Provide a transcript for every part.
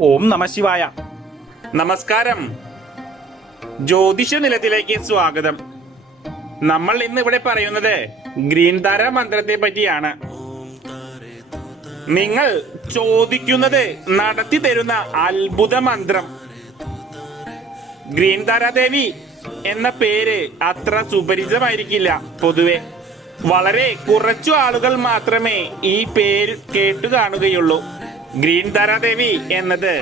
ഓം നമ ശിവായ. നമസ്കാരം. ജ്യോതിഷ നിലത്തിലേക്ക് സ്വാഗതം. നമ്മൾ ഇന്ന് ഇവിടെ പറയുന്നത് ഗ്രീൻ താര മന്ത്രത്തെ പറ്റിയാണ്. നിങ്ങൾ ചോദിക്കുന്നത് നടത്തി തരുന്ന അത്ഭുത മന്ത്രം. ഗ്രീൻ താരാദേവി എന്ന പേര് അത്ര സുപരിചിതമായിരിക്കില്ല പൊതുവെ. വളരെ കുറച്ചു ആളുകൾ മാത്രമേ ഈ പേര് കേട്ടു കാണുകയുള്ളൂ. ഗ്രീൻ താരാദേവി എന്നത്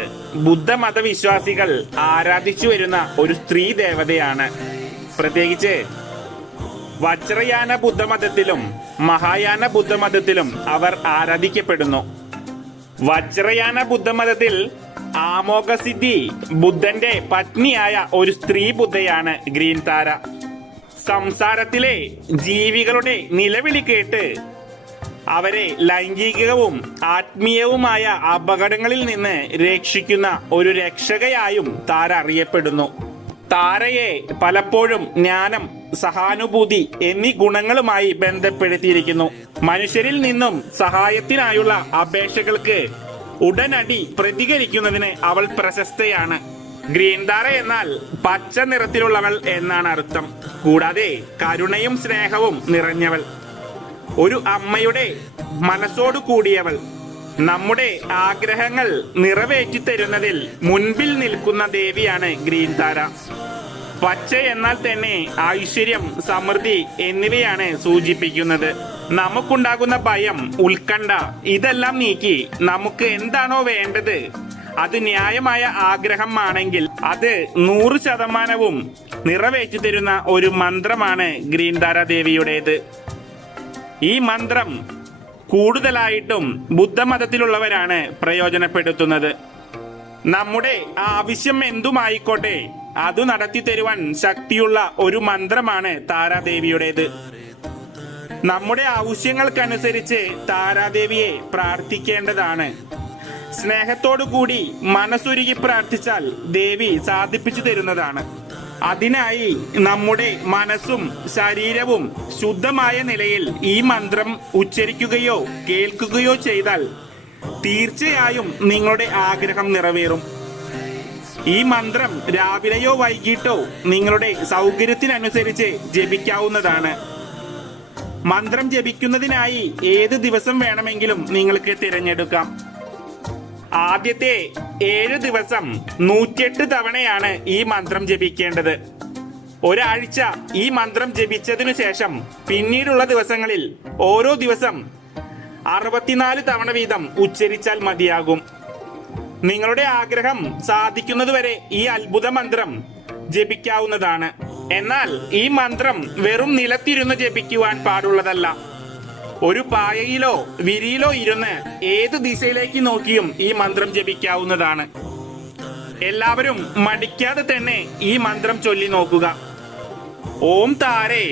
ബുദ്ധമത വിശ്വാസികൾ ആരാധിച്ചു വരുന്ന ഒരു സ്ത്രീ ദേവതയാണ്. പ്രത്യേകിച്ച് വജ്രയാന ബുദ്ധമതത്തിലും മഹായാന ബുദ്ധമതത്തിലും അവർ ആരാധിക്കപ്പെടുന്നു. വജ്രയാന ബുദ്ധമതത്തിൽ ആമോഘസിദ്ധി ബുദ്ധന്റെ പത്നിയായ ഒരു സ്ത്രീ ബുദ്ധയാണ് ഗ്രീൻ താര സംസാരത്തിലെ ജീവികളുടെ നിലവിളി കേട്ട് അവരെ ലൈംഗികവും ആത്മീയവുമായ അപകടങ്ങളിൽ നിന്ന് രക്ഷിക്കുന്ന ഒരു രക്ഷകയായും താര അറിയപ്പെടുന്നു. താരയെ പലപ്പോഴും ജ്ഞാനം സഹാനുഭൂതി എന്നീ ഗുണങ്ങളുമായി ബന്ധപ്പെടുത്തിയിരിക്കുന്നു. മനുഷ്യരിൽ നിന്നും സഹായത്തിനായുള്ള അപേക്ഷകൾക്ക് ഉടനടി പ്രതികരിക്കുന്നതിന് അവൾ പ്രശസ്തയാണ്. ഗ്രീൻ താര എന്നാൽ പച്ച നിറത്തിലുള്ളവൾ എന്നാണ് അർത്ഥം. കൂടാതെ കരുണയും സ്നേഹവും നിറഞ്ഞവൾ. ഒരു അമ്മയുടെ മനസ്സോടു കൂടിയവൾ നമ്മുടെ ആഗ്രഹങ്ങൾ നിറവേറ്റി തരുന്നതിൽ മുൻപിൽ നിൽക്കുന്ന ദേവിയാണ് ഗ്രീൻ താര. പച്ച എന്നാൽ തന്നെ ഐശ്വര്യം സമൃദ്ധി എന്നിവയാണ് സൂചിപ്പിക്കുന്നത്. നമുക്കുണ്ടാകുന്ന ഭയം ഉത്കണ്ഠ ഇതെല്ലാം നീക്കി നമുക്ക് എന്താണോ വേണ്ടത് അത് ന്യായമായ ആഗ്രഹമാണെങ്കിൽ അത് നൂറ് ശതമാനവും നിറവേറ്റി തരുന്ന ഒരു മന്ത്രമാണ് ഗ്രീൻ താര ദേവിയുടേത്. ഈ മന്ത്രം കൂടുതലായിട്ടും ബുദ്ധമതത്തിലുള്ളവരാണ് പ്രയോജനപ്പെടുത്തുന്നത്. നമ്മുടെ ആവശ്യം എന്തുമായിക്കോട്ടെ അത് നടത്തി തരുവാൻ ശക്തിയുള്ള ഒരു മന്ത്രമാണ് താരാദേവിയുടേത്. നമ്മുടെ ആവശ്യങ്ങൾക്കനുസരിച്ച് താരാദേവിയെ പ്രാർത്ഥിക്കേണ്ടതാണ്. സ്നേഹത്തോടു കൂടി മനസ്സുരുകി പ്രാർത്ഥിച്ചാൽ ദേവി സാധിപ്പിച്ചു തരുന്നതാണ്. അതിനായി നമ്മുടെ മനസ്സും ശരീരവും ശുദ്ധമായ നിലയിൽ ഈ മന്ത്രം ഉച്ചരിക്കുകയോ കേൾക്കുകയോ ചെയ്താൽ തീർച്ചയായും നിങ്ങളുടെ ആഗ്രഹം നിറവേറും. ഈ മന്ത്രം രാവിലെയോ വൈകിട്ടോ നിങ്ങളുടെ സൗകര്യത്തിനനുസരിച്ച് ജപിക്കാവുന്നതാണ്. മന്ത്രം ജപിക്കുന്നതിനായി ഏത് ദിവസം വേണമെങ്കിലും നിങ്ങൾക്ക് തിരഞ്ഞെടുക്കാം. ആദ്യത്തെ ഏഴ് ദിവസം നൂറ്റിയെട്ട് തവണയാണ് ഈ മന്ത്രം ജപിക്കേണ്ടത്. ഒരാഴ്ച ഈ മന്ത്രം ജപിച്ചതിനു ശേഷം പിന്നീടുള്ള ദിവസങ്ങളിൽ ഓരോ ദിവസം അറുപത്തിനാല് തവണ വീതം ഉച്ചരിച്ചാൽ മതിയാകും. നിങ്ങളുടെ ആഗ്രഹം സാധിക്കുന്നതുവരെ ഈ അത്ഭുത മന്ത്രം ജപിക്കാവുന്നതാണ്. എന്നാൽ ഈ മന്ത്രം വെറും നിലത്തിരുന്ന് ജപിക്കുവാൻ പാടുള്ളതല്ല. ഒരു പായയിലോ വിരിയിലോ ഇരുന്ന് ഏത് ദിശയിലേക്ക് നോക്കിയും ഈ മന്ത്രം ജപിക്കാവുന്നതാണ്. എല്ലാവരും മടിക്കാതെ തന്നെ ഈ മന്ത്രം ചൊല്ലി നോക്കുക. ഓം താരേ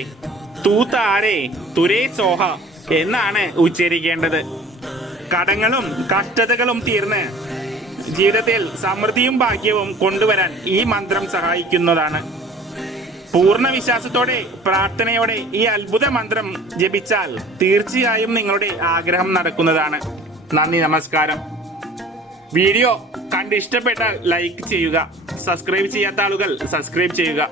തൂ താരേ തുരേ സോഹ എന്നാണ് ഉച്ചരിക്കേണ്ടത്. കടങ്ങളും കഷ്ടതകളും തീർന്ന് ജീവിതത്തിൽ സമൃദ്ധിയും ഭാഗ്യവും കൊണ്ടുവരാൻ ഈ മന്ത്രം സഹായിക്കുന്നതാണ്. പൂർണ വിശ്വാസത്തോടെ പ്രാർത്ഥനയോടെ ഈ അത്ഭുത മന്ത്രം ജപിച്ചാൽ തീർച്ചയായും നിങ്ങളുടെ ആഗ്രഹം നടക്കുന്നതാണ്. നന്ദി നമസ്കാരം. വീഡിയോ കണ്ട് ഇഷ്ടപ്പെട്ടാൽ ലൈക്ക് ചെയ്യുക സബ്സ്ക്രൈബ് ചെയ്യാത്ത ആളുകൾ സബ്സ്ക്രൈബ് ചെയ്യുക.